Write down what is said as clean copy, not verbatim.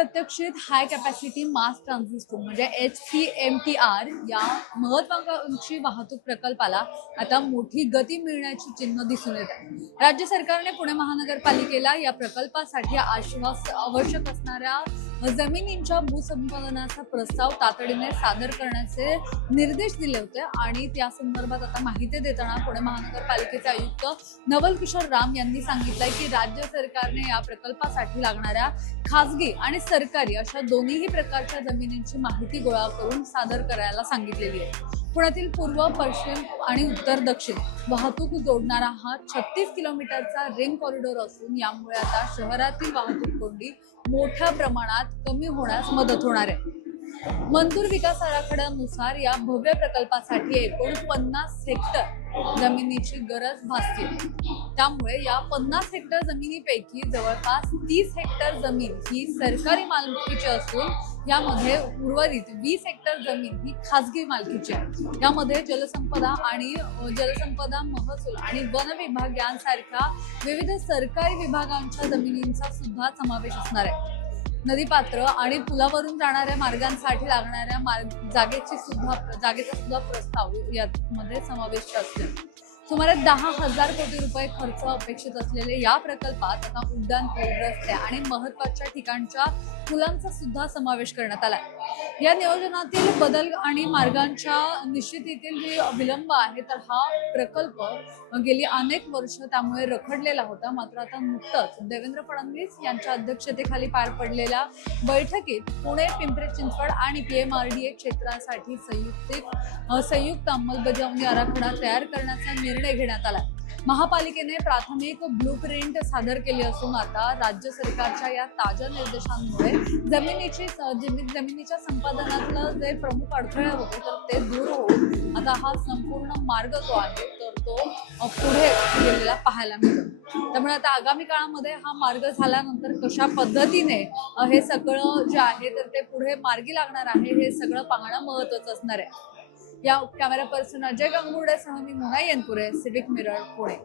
प्रत्यक्षित हाय capacity मास transistor म्हणजे HCMTR या महत्वाकांक्षी वाहतूक प्रकल्पाला आता मोठी गती मिळण्याची चिन्ह दिसून येत आहे। राज्य सरकारने पुणे महानगरपालिकेला या प्रकल्पासाठी आवश्यक असणाऱ्या जमिनींच्या भूसंपादनाचा प्रस्ताव तातडीने सादर करण्याचे निर्देश दिले होते आणि त्या संदर्भात आता माहिती देताना पुणे महानगरपालिकेचे आयुक्त नवल किशोर राम यांनी सांगितलंय की राज्य सरकारने या प्रकल्पासाठी लागणाऱ्या खासगी आणि सरकारी अशा दोन्हीही प्रकारच्या जमिनींची माहिती गोळा करून सादर करायला सांगितलेली आहे। पुण्यातील पूर्व, पश्चिम आणि उत्तर दक्षिण वाहतूक जोडणारा हा 36 किलोमीटरचा रिंग कॉरिडॉर असून यामुळे आता शहरातील वाहतूक कोंडी मोठ्या प्रमाणात कमी होण्यास मदत होणार आहे। मंजूर विकास आराखड्यानुसार या भव्य प्रकल्पासाठी एकूण 50 हेक्टर जमिनीची गरज भासते। त्यामुळे या 50 हेक्टर जमिनीपैकी जवळपास 30 हेक्टर जमीन ही सरकारी मालकीची असून यामध्ये उर्वरित 20 हेक्टर जमीन ही खासगी मालकीची आहे। यामध्ये जलसंपदा, महसूल आणि वन विभाग यांसारख्या विविध सरकारी विभागांच्या जमिनींचा सुद्धा समावेश असणार आहे। नदीपात्र आणि पुलावरून जाणाऱ्या मार्गांसाठी लागणाऱ्या जागेचा सुद्धा प्रस्ताव यामध्ये समाविष्ट असतो। सुमारे 10,000 कोटी रुपये खर्च अपेक्षित असलेले या प्रकल्पात आता उड्डाण पूल, रस्ते आणि महत्वाच्या ठिकाणच्या पुलांचा सुद्धा समावेश करण्यात आलाय। या नियोजनातील बदल आणि मार्गांच्या निश्चितीतील जी विलंब आहे तर हा प्रकल्प गेली अनेक वर्ष त्यामुळे रखडलेला होता। मात्र आता नुकतंच देवेंद्र फडणवीस यांच्या अध्यक्षतेखाली पार पडलेल्या बैठकीत पुणे, पिंपरी चिंचवड आणि PMRDA क्षेत्रासाठी संयुक्त अंमलबजावणी आराखडा तयार करण्याचा निर्णय घेण्यात आला। महापालिकेने प्राथमिक ब्लूप्रिंट सादर केली असून आता राज्य सरकारच्या या ताज्या निर्देशांमुळे जमिनीच्या संपादनातलं जे प्रमुख अडथळे होते तर ते दूर होऊन आता हा संपूर्ण मार्ग जो आहे तर तो पुढे गेलेला पाहायला मिळतो। त्यामुळे आता आगामी काळामध्ये हा मार्ग झाल्यानंतर कशा पद्धतीने हे सगळं जे आहे तर ते पुढे मार्गी लागणार आहे हे सगळं पाहणं महत्त्वाचं असणार आहे। या कॅमेरा पर्सन अजय गंगुर्डेसह मी मोना येनपुरे, सिविक मिरर, पुणे।